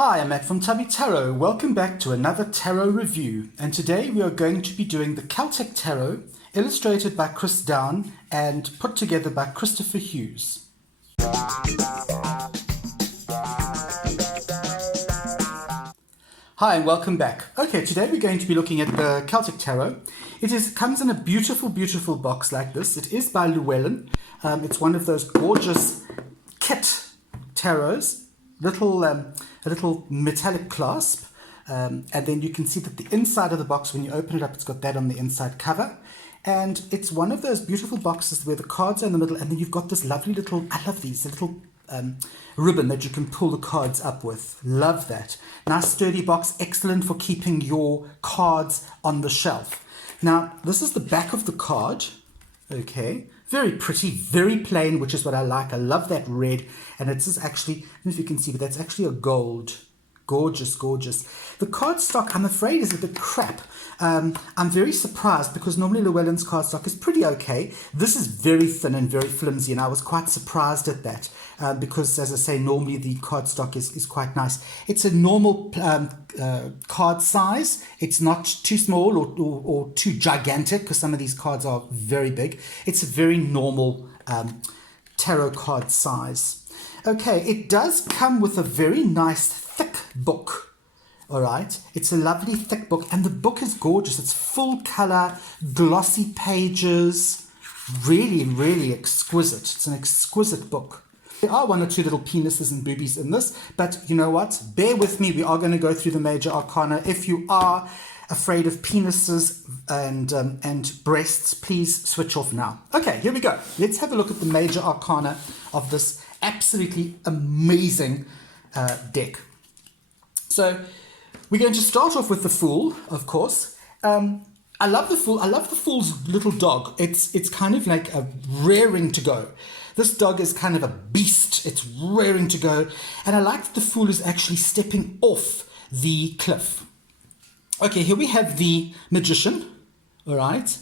Hi, I'm Matt from Tubby Tarot. Welcome back to another tarot review. And today we are going to be doing the Celtic Tarot, illustrated by Chris Down and put together by Christopher Hughes. Hi and welcome back. Okay, today we're going to be looking at the Celtic Tarot. Comes in a beautiful, beautiful box like this. It is by Llewellyn. It's one of those gorgeous kit tarots. A little metallic clasp, and then you can see that the inside of the box, when you open it up, it's got that on the inside cover, and it's one of those beautiful boxes where the cards are in the middle, and then you've got this lovely little, I love these, a little ribbon that you can pull the cards up with. Love that. Nice sturdy box, excellent for keeping your cards on the shelf. Now, this is the back of the card. Okay, very pretty, very plain, which is what I like. I love that red, and it's actually, I don't know if you can see, but that's actually a gold. Gorgeous, gorgeous. The cardstock, I'm afraid, is a bit crap. I'm very surprised because normally Llewellyn's cardstock is pretty okay. This is very thin and very flimsy, and I was quite surprised at that because, as I say, normally the cardstock is quite nice. It's a normal card size. It's not too small or too gigantic because some of these cards are very big. It's a very normal tarot card size. Okay, it does come with a very nice thick book. All right, it's a lovely thick book, and the book is gorgeous. It's full color, glossy pages, really, really exquisite. It's an exquisite book. There are one or two little penises and boobies in this, but you know what? Bear with me. We are going to go through the major arcana. If you are afraid of penises and breasts, please switch off now. Okay, here we go. Let's have a look at the major arcana of this absolutely amazing deck. So we're going to start off with the Fool, of course. I love the Fool. I love the Fool's little dog. It's kind of like a raring to go. This dog is kind of a beast. It's raring to go. And I like that the Fool is actually stepping off the cliff. Okay, here we have the Magician. All right.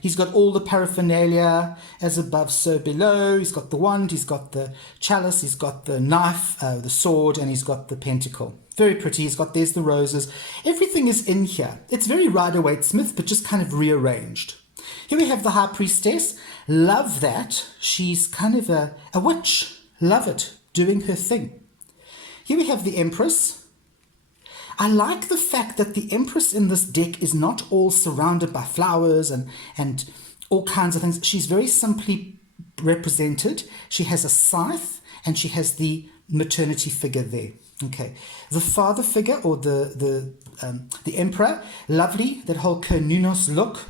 He's got all the paraphernalia, as above, so below. He's got the wand, he's got the chalice, he's got the knife, the sword, and he's got the pentacle. Very pretty. There's the roses. Everything is in here. It's very Rider-Waite-Smith, but just kind of rearranged. Here we have the High Priestess. Love that. She's kind of a witch. Love it. Doing her thing. Here we have the Empress. I like the fact that the Empress in this deck is not all surrounded by flowers and all kinds of things. She's very simply represented. She has a scythe and she has the maternity figure there. Okay, the father figure or the emperor, lovely, that whole Cernunnos look.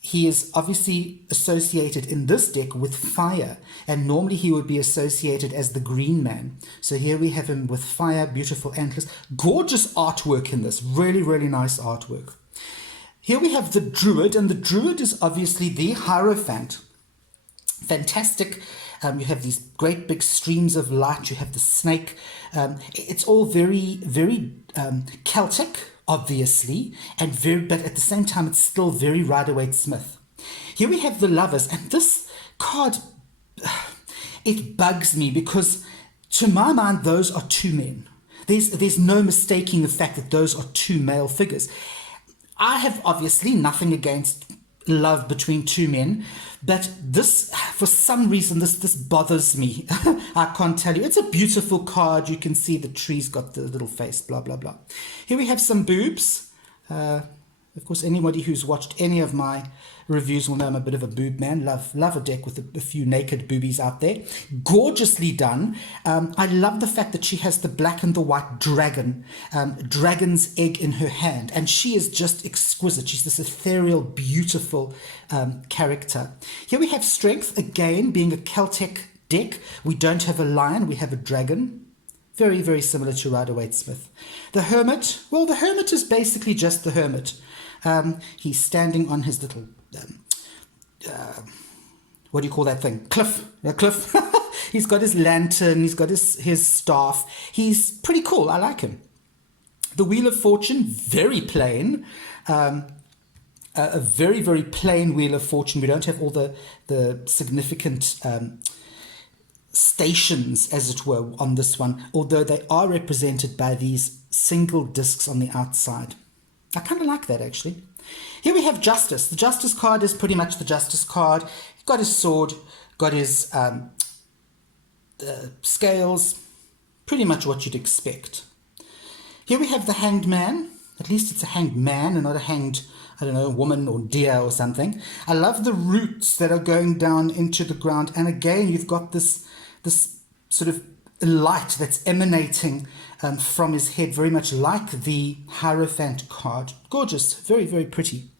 He is obviously associated in this deck with fire, and normally he would be associated as the green man. So here we have him with fire, beautiful antlers, gorgeous artwork in this, really, really nice artwork. Here we have the Druid, and the Druid is obviously the Hierophant. Fantastic. You have these great big streams of light. You have the snake. It's all very, very Celtic, obviously, but at the same time, it's still very Rider-Waite-Smith. Here we have the Lovers, and this card, it bugs me because to my mind, those are two men. There's no mistaking the fact that those are two male figures. I have obviously nothing against love between two men, but this, for some reason, this bothers me. I can't tell you. It's a beautiful card. You can see the tree's got the little face, blah, blah, blah. Here we have some boobs. Of course, anybody who's watched any of my reviews will know I'm a bit of a boob man. Love a deck with a few naked boobies out there. Gorgeously done. I love the fact that she has the black and the white dragon, dragon's egg in her hand, and she is just exquisite. She's this ethereal, beautiful character. Here we have Strength, again, being a Celtic deck. We don't have a lion, we have a dragon. Very, very similar to Rider-Waite-Smith. The Hermit, well, the Hermit is basically just the Hermit. He's standing on his little, what do you call that thing? Cliff. A cliff. He's got his lantern. He's got his staff. He's pretty cool. I like him. The Wheel of Fortune, very plain. A very, very plain Wheel of Fortune. We don't have all the significant stations, as it were, on this one, although they are represented by these single discs on the outside. I kind of like that, actually. Here we have Justice. The Justice card is pretty much the Justice card. He's got his sword, got his scales, pretty much what you'd expect. Here we have the Hanged Man. At least it's a hanged man and not a hanged, I don't know, woman or deer or something. I love the roots that are going down into the ground. And again, you've got this sort of light that's emanating from his head, very much like the Hierophant card. Gorgeous, very, very pretty.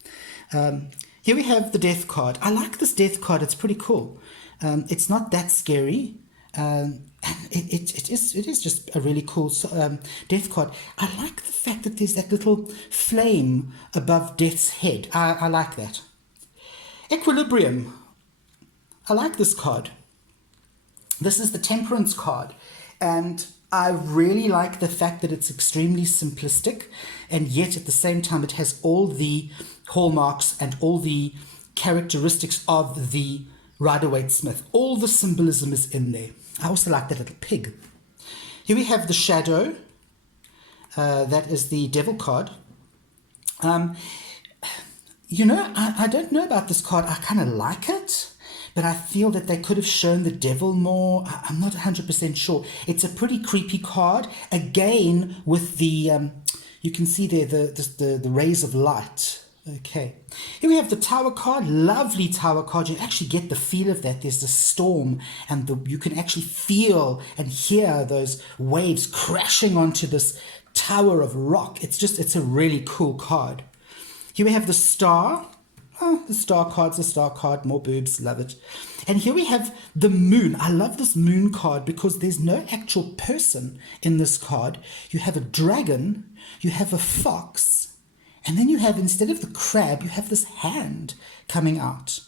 Here we have the Death card. I like this Death card. It's pretty cool. It's not that scary. It is just a really cool Death card. I like the fact that there's that little flame above Death's head. I like that. Equilibrium. I like this card. This is the Temperance card, and I really like the fact that it's extremely simplistic, and yet at the same time it has all the hallmarks and all the characteristics of the Rider-Waite-Smith. All the symbolism is in there. I also like that little pig. Here we have the Shadow. That is the Devil card. You know, I don't know about this card. I kind of like it, but I feel that they could have shown the devil more. I'm not 100% sure. It's a pretty creepy card. Again, with the, you can see there the rays of light. Okay. Here we have the Tower card. Lovely Tower card. You actually get the feel of that. There's the storm, and you can actually feel and hear those waves crashing onto this tower of rock. It's a really cool card. Here we have the Star. Oh, the Star card's a Star card. More boobs. Love it. And here we have the Moon. I love this Moon card because there's no actual person in this card. You have a dragon. You have a fox. And then you have, instead of the crab, you have this hand coming out,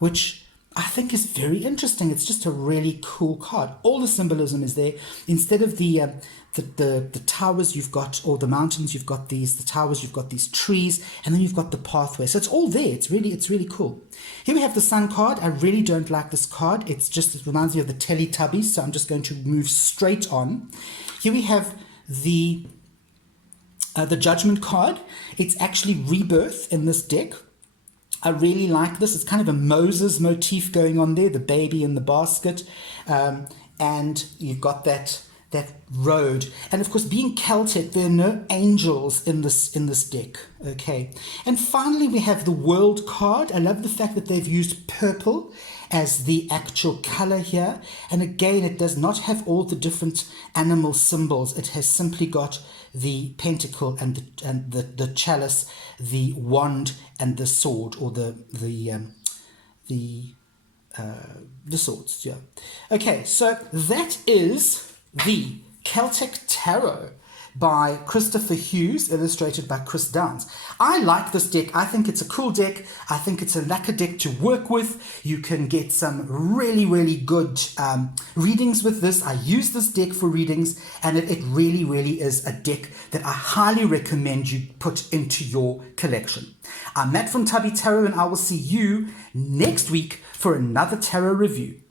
which I think is very interesting. It's just a really cool card. All the symbolism is there. Instead of the towers you've got, or the mountains, you've got the towers, you've got these trees, and then you've got the pathway. So it's all there. It's really cool. Here we have the Sun card. I really don't like this card. It reminds me of the Teletubbies, so I'm just going to move straight on. Here we have the Judgment card. It's actually Rebirth in this deck. I really like this. It's kind of a Moses motif going on there, the baby in the basket. And you've got that road. And of course, being Celtic, there are no angels in this deck. Okay. And finally, we have the World card. I love the fact that they've used purple as the actual color here. And again, it does not have all the different animal symbols. It has simply got the pentacle and the chalice, the wand, and the sword, or the swords. Yeah. Okay, so that is the Celtic Tarot by Christopher Hughes, illustrated by Chris Downs. I like this deck. I think it's a cool deck. I think it's a lacquer deck to work with. You can get some really good readings with this. I use this deck for readings, and it really is a deck that I highly recommend you put into your collection. I'm Matt from Tubby Tarot, and I will see you next week for another tarot review.